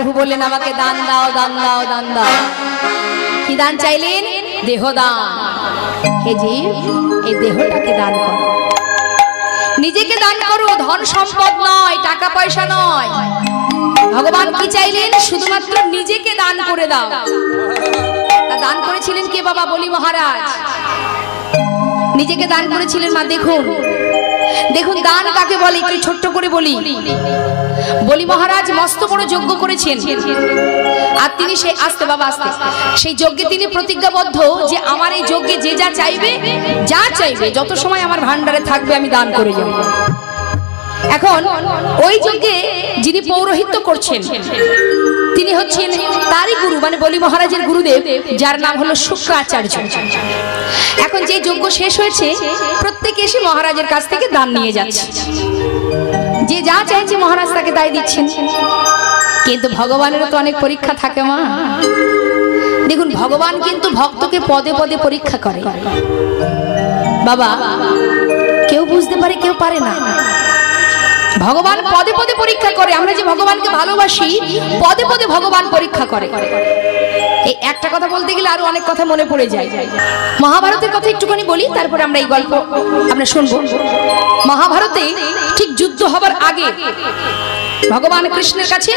প্রভু বললেন আমাকে দান দাও দান দাও দান দাও। কি দান চাইলেন? দেহ দান। হে জীব, এই দেহটাকে দান করো, নিজেকে দান করো, ধন সম্পদ নয়, টাকা পয়সা নয়। ভগবান কি চাইলেন? শুধুমাত্র নিজেকে দান করে দাও। তা দান করেছিলেন কে বাবা? বলি মহারাজ নিজেকে দান করেছিলেন। মা দেখুন দেখুন দান কাকে বলে, একটু ছোট্ট করে বলি। বলি মহারাজ মস্ত বড় যজ্ঞ করেছেন, আর তিনি সেই আস্তে বাবা আস্তে সেই যজ্ঞে তিনি প্রতিজ্ঞাবদ্ধ যে আমার এই যজ্ঞে যে যা চাইবে, যা চাইবে, যত সময় আমার ভান্ডারে থাকবে আমি দান করে যাব। এখন ওই যজ্ঞে যিনি পৌরোহিত্য করছেন তিনি হচ্ছেন তারই গুরু, মানে বলি মহারাজের গুরুদেব, যার নাম হলো শুক্রাচার্য। এখন যে যজ্ঞ শেষ হয়েছে প্রত্যেকে এসে মহারাজের কাছ থেকে দান নিয়ে যাচ্ছে, যে যা চাইছে মহারাজ তাকে দায় দিচ্ছেন। কিন্তু ভগবানেরও তো অনেক পরীক্ষা থাকে মা। দেখুন ভগবান কিন্তু ভক্তকে পদে পদে পরীক্ষা করে বাবা, কেউ বুঝতে পারে কেউ পারে না। ভগবান পদে পদে পরীক্ষা করে। আমরা যে ভগবানকে ভালোবাসি পদে পদে ভগবান পরীক্ষা করে। এই একটা কথা বলতে গেলে আরো অনেক কথা মনে পড়ে যায়। মহাভারতের কথা একটুখানি বলি, তারপরে আমরা এই গল্প আমরা শুনবো। মহাভারতে ঠিক যুদ্ধ হবার আগে ভগবান কৃষ্ণের কাছে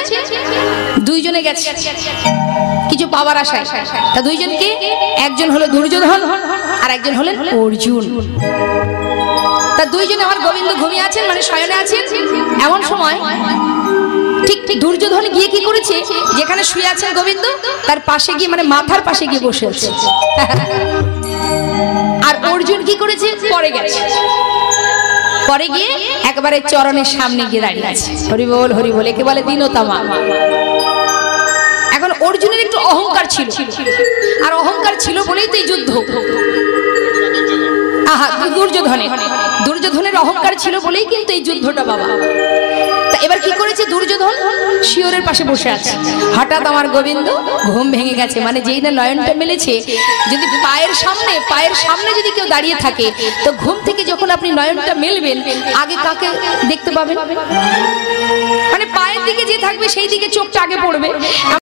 দুইজনে গেছে কিছু পাওয়ার আশায়। তা দুইজনকে, একজন হলো দুর্যোধন আর একজন হলেন অর্জুন। তা দুইজনে আমার গোবিন্দ ঘুমিয়ে আছেন, মানে শয়নে আছেন। এমন সময় ঠিক দুর্যোধন গিয়ে কি করেছে, যেখানে শুয়ে আছেন গোবিন্দ তার পাশে গিয়ে, মানে মাথার পাশে গিয়ে বসে আছে। আর অর্জুন কি করেছে, পরে গেছে, পরে গিয়ে একবারে চরণের সামনে গিয়ে দাঁড়িয়ে আছে। হরি বল হরি বল, একে বলে দীনতামা। এখন অর্জুনের একটু অহংকার ছিল, আর অহংকার ছিল বলেই তো এই যুদ্ধ। দুর্যোধনের অহংকার ছিল বলেই কিন্তু এই যুদ্ধটা বাবা। তা এবার কি করেছে দুর্যোধন, শিওরের পাশে বসে আছে। হঠাৎ আমার গোবিন্দ ঘুম ভেঙে গেছে, মানে যেই না নয়নটা মেলেছে, যদি পায়ের সামনে যদি কেউ দাঁড়িয়ে থাকে তো ঘুম থেকে যখন আপনি নয়নটা মেলবেন আগে কাকে দেখতে পাবেন? মানে পায়ের দিকে যে থাকবে সেই দিকে চোখটা আগে পড়বে।